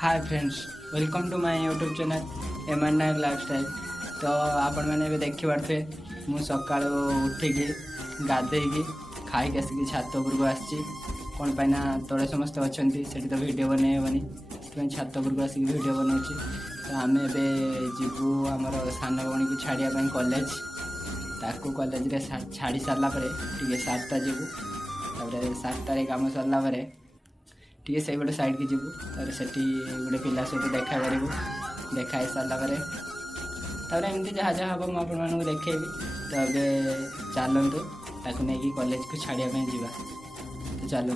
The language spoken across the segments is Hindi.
Hi friends, welcome to my YouTube channel M Nayak lifestyle. तो आपण मैंने देखी पारे मुझे सका उठिकी गाधेकी खाई आसिक छात उपरक आसी कौन पाई तले समस्त अच्छा से तो वीडियो बनईबनी से छात उपरक आसिक वीडियो बनाऊँगी। तो आम एबू आमर सान भौणी को छाड़ापी कॉलेज ताकू कॉलेज रे छाड़ी सारापर टे सातटा जीवु तापर सातटारे कम सरला टे से गोटे साइड की जीवु तापर से गोटे पिला सहित देखा करूँ देखा सारापर तापर एमती जहाँ जहाँ हम आपको देखी तो ए चलतु ताकू नहीं कॉलेज को छाड़ापी जावा तो चलतु।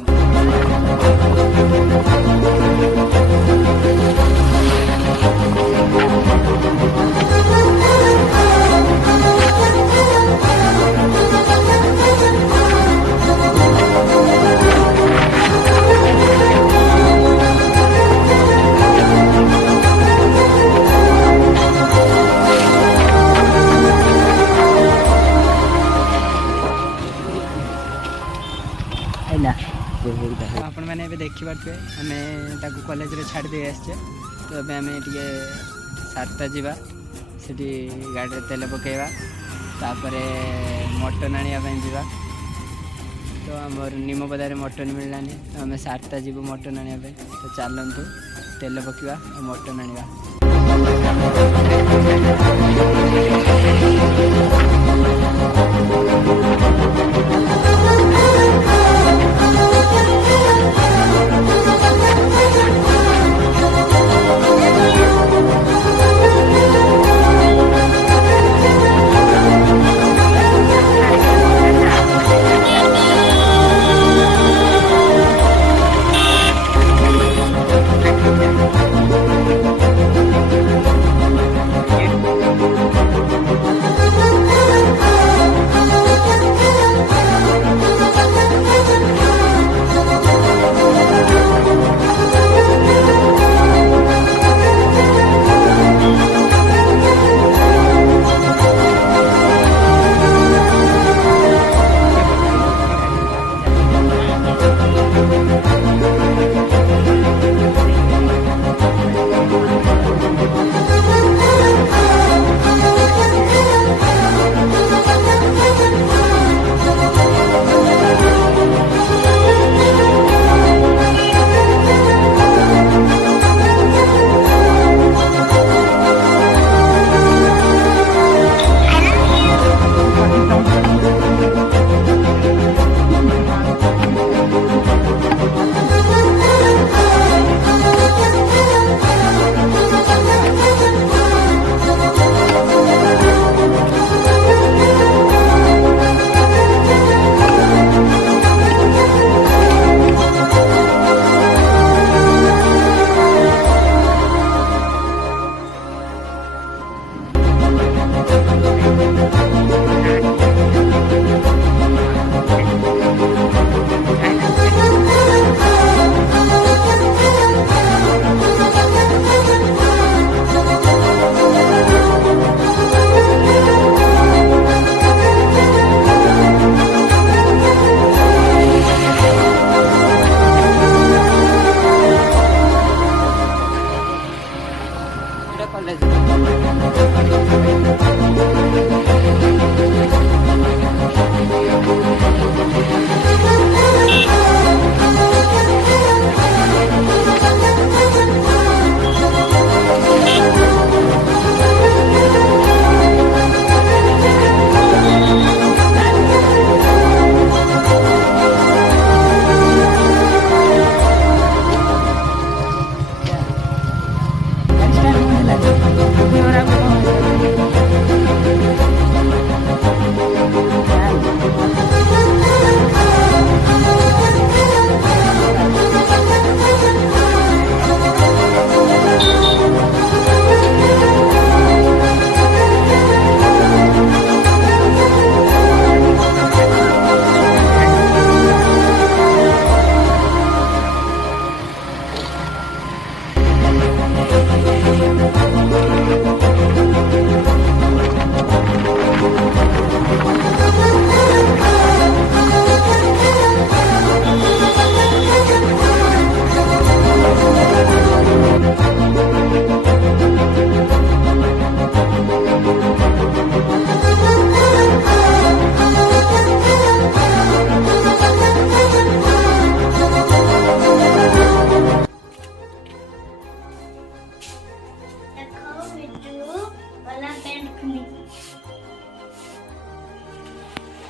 आपण मैंने देखी पारे आम कॉलेज रे छाड़ दे आसचे। तो अब आम टे सातटा जावा से गाड़ी तेल पकेवा तापर मटन आने जावा। तो आमर निमपदार मटन मिललानी तो आम सातटा जीवु मटन आने तो चलतु तेल पकवा मटन आने।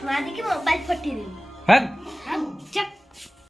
माँ देखिए मोबाइल फटी रही। हट